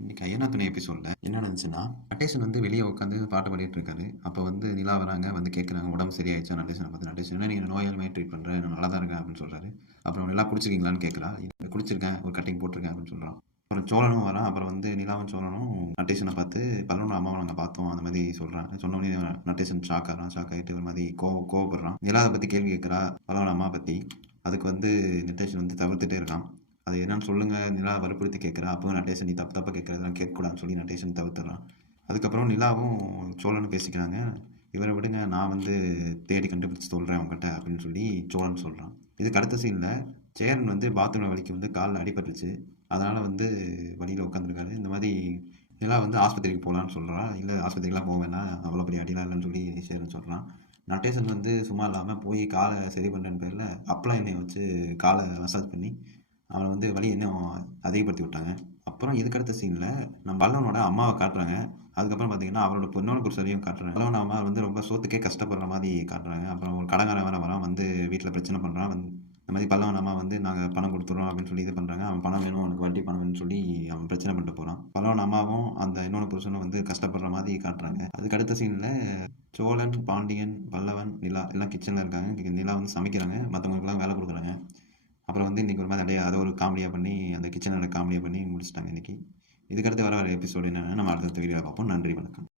இன்னைக்கு ஐயனா துணை எபிசோட்ல என்ன நடந்துச்சுன்னா, நடேசன் வந்து வெளியே உட்காந்து பாட்டு பாடிட்டு இருக்காரு. அப்போ வந்து நிலா வராங்க, வந்து கேட்குறாங்க, உடம்பு சரியாயிடுச்சா நடேசனை பார்த்து. நடேசன், என்ன நீங்கள் நோயாளி ட்ரீட் பண்ணுறேன், நான் நல்லா தான் இருக்கேன் அப்படின்னு சொல்றாரு. அப்புறம் நிலா குடிச்சிருக்கீங்களான்னு கேட்குறா. குடிச்சிருக்கேன், ஒரு கட்டிங் போட்டிருக்கேன் அப்படின்னு சொல்றான். அப்புறம் சோழனும் வரான். அப்புறம் வந்து நிலாவும் சோழனும் நடேசனை பார்த்து பல்லவனோட அம்மாவை நாங்கள் பார்த்தோம் அந்த மாதிரி சொல்றாங்க. சொன்ன உடனே நடேசன் ஷாக் ஆகிறான். ஷாக் ஆகிட்டு ஒரு மாதிரி கோவப்படுறான். நிலாவை பற்றி கேள்வி கேட்குறா, பல்லவனோட அம்மா பற்றி. அதுக்கு வந்து நடேசன் வந்து தவிர்த்துட்டே இருக்கான். அது என்னன்னு சொல்லுங்க, நிலா வற்புறுத்தி கேட்குறா. அப்போ நடேசன், நீ தப்பு தப்பாக கேட்குறதெல்லாம் கேட்கக்கூடாதுன்னு சொல்லி நடேசன் தவிர்த்துறான். அதுக்கப்புறம் நிலாவும் சோழனும் பேசிக்கிறாங்க. இவரை விடுங்க, நான் வந்து தேடி கண்டுபிடிச்சு சொல்கிறேன் உங்ககிட்ட அப்படின்னு சொல்லி சோழன் சொல்கிறான். இதுக்கு அடுத்த சீனில் சேரன் வந்து பாத்ரூமில் வலிக்கு வந்து காலில் அடிபட்டுருச்சு. அதனால் வந்து வழியில் உட்காந்துருக்காரு. இந்த மாதிரி நிலா வந்து ஆஸ்பத்திரிக்கு போகலான்னு சொல்கிறா. இல்லை, ஆஸ்பத்திரிக்கெலாம் போக வேணாம், அவ்வளோ பெரிய அடிலாம் இல்லைன்னு சொல்லி சேரன் சொல்கிறான். நடேசன் வந்து சும்மா இல்லாமல் போய் காலை சரி பண்ணுறேன்னு பேரில் அப்பளம் எண்ணெயை வச்சு காலை மசாஜ் பண்ணி அவனை வந்து வலி இன்னும் அதிகப்படுத்தி விட்டாங்க. அப்புறம் இதுக்கடுத்த சீனில் நம்ம பல்லவனோட அம்மாவை காட்டுறாங்க. அதுக்கப்புறம் பார்த்தீங்கன்னா அவரோட பொண்ணோட புருஷரையும் காட்டுறாங்க. பல்லவன் அம்மா வந்து ரொம்ப சோத்துக்கே கஷ்டப்படுற மாதிரி காட்டுறாங்க. அப்புறம் ஒரு கடங்காரன் வேற வரான், வந்து வீட்டில் பிரச்சனை பண்ணுறான். வந்து இந்த மாதிரி பல்லவன் அம்மா வந்து நாங்கள் பணம் கொடுத்துட்றோம் அப்படின்னு சொல்லி இது பண்ணுறாங்க. அவன் பணம் வேணும், அவனுக்கு வட்டி பணம் வேணும்னு சொல்லி அவன் பிரச்சனை பண்ணிட்டு போகிறான். பல்லவன் அம்மாவும் அந்த இன்னொரு புருஷனும் வந்து கஷ்டப்படுற மாதிரி காட்டுறாங்க. அதுக்கு அடுத்த சீனில் சோழன், பாண்டியன், பல்லவன், நிலா எல்லாம் கிச்சனில் இருக்காங்க. நிலா வந்து சமைக்கிறாங்க, மற்றவங்களுக்குலாம் வேலை கொடுக்குறாங்க. அப்புறம் வந்து இன்றைக்கி ஒரு மாதிரி அப்படியே அதை ஒரு காமெடியாக பண்ணி அந்த கிச்சனோட காமெடியாக பண்ணி முடிச்சிட்டாங்க இன்றைக்கி. இதுக்கடுத்து வர எபிசோடு என்னென்னு நம்ம அடுத்த வீடியோவில் பார்ப்போம். நன்றி, வணக்கம்.